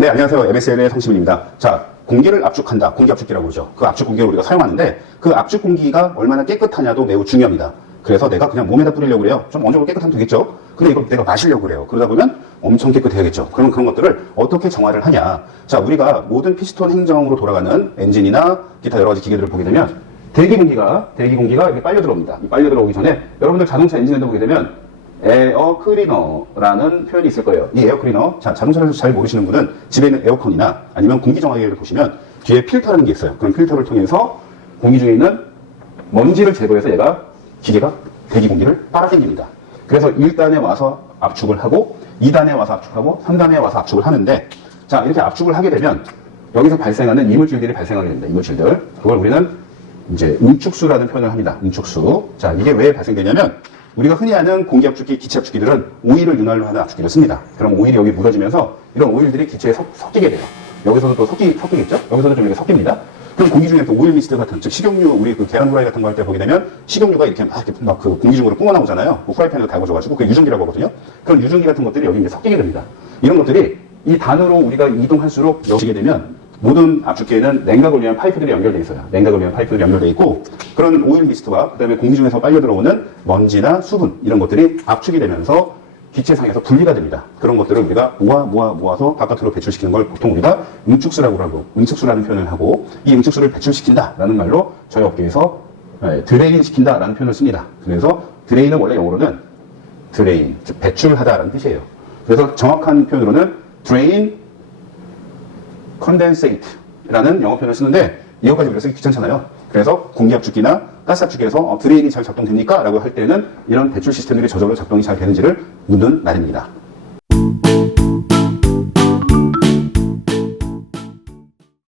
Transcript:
네, 안녕하세요. MSL의 성시민입니다. 자, 공기를 압축한다. 공기 압축기라고 그러죠. 그 압축 공기를 우리가 사용하는데 그 압축 공기가 얼마나 깨끗하냐도 매우 중요합니다. 그래서 내가 그냥 몸에다 뿌리려고 그래요. 좀 어느 정도 깨끗하면 되겠죠? 근데 이걸 내가 마시려고 그래요. 그러다 보면 엄청 깨끗해야겠죠. 그럼 그런 것들을 어떻게 정화를 하냐. 자, 우리가 모든 피스톤 행정으로 돌아가는 엔진이나 기타 여러 가지 기계들을 보게 되면 대기 공기가, 대기 공기가 이렇게 빨려 들어옵니다. 이 빨려 들어오기 전에 여러분들 자동차 엔진에도 보게 되면 에어 클리너라는 표현이 있을 거예요. 이 에어 클리너, 자, 자동차에서 잘 모르시는 분은 집에 있는 에어컨이나 아니면 공기 정화기를 보시면 뒤에 필터라는 게 있어요. 그럼 필터를 통해서 공기 중에 있는 먼지를 제거해서 얘가 기계가 대기 공기를 빨아당깁니다. 그래서 1단에 와서 압축을 하고 2단에 와서 압축하고 3단에 와서 압축을 하는데 자, 이렇게 압축을 하게 되면 여기서 발생하는 이물질들이 발생하게 됩니다. 이물질들. 그걸 우리는 이제 응축수라는 표현을 합니다. 응축수. 자, 이게 왜 발생되냐면 우리가 흔히 아는 공기 압 축기, 기체 압 축기들은 오일을 윤활로 하는 압축기를 씁니다. 그럼 오일이 여기 묻어지면서 이런 오일들이 기체에 섞, 섞이게 돼요. 여기서도 또 섞이, 섞이겠죠? 여기서도 좀 이렇게 섞입니다. 그럼 공기 중에 또 오일 미스트 같은, 즉 식용유, 우리 그 계란 후라이 같은 거 할 때 보게 되면 식용유가 이렇게 막 이렇게 막 그 공기 중으로 뿜어 나오잖아요. 그 후라이팬에서 달궈져가지고 그게 유증기라고 하거든요. 그런 유증기 같은 것들이 여기 이제 섞이게 됩니다. 이런 것들이 이 단으로 우리가 이동할수록 여기게 되면 모든 압축기에는 냉각을 위한 파이프들이 연결되어 있어요. 냉각을 위한 파이프들이 연결되어 있고 그런 오일 미스트와 그다음에 공기 중에서 빨려 들어오는 먼지나 수분 이런 것들이 압축이 되면서 기체상에서 분리가 됩니다. 그런 것들을 우리가 모아 모아 모아서 바깥으로 배출시키는 걸 보통 우리가 응축수라고 하고 응축수라는 표현을 하고 이 응축수를 배출시킨다라는 말로 저희 업계에서 예, 드레인 시킨다라는 표현을 씁니다. 그래서 드레인은 원래 영어로는 드레인, 즉 배출하다라는 뜻이에요. 그래서 정확한 표현으로는 drain condensate라는 영어 표현을 쓰는데 이것까지 우리가 쓰기 귀찮잖아요. 그래서 공기 압축기나 가스 압축기에서 어, 드레인이 잘 작동됩니까? 라고 할 때는 이런 배출 시스템들이 저절로 작동이 잘 되는지를 묻는 말입니다.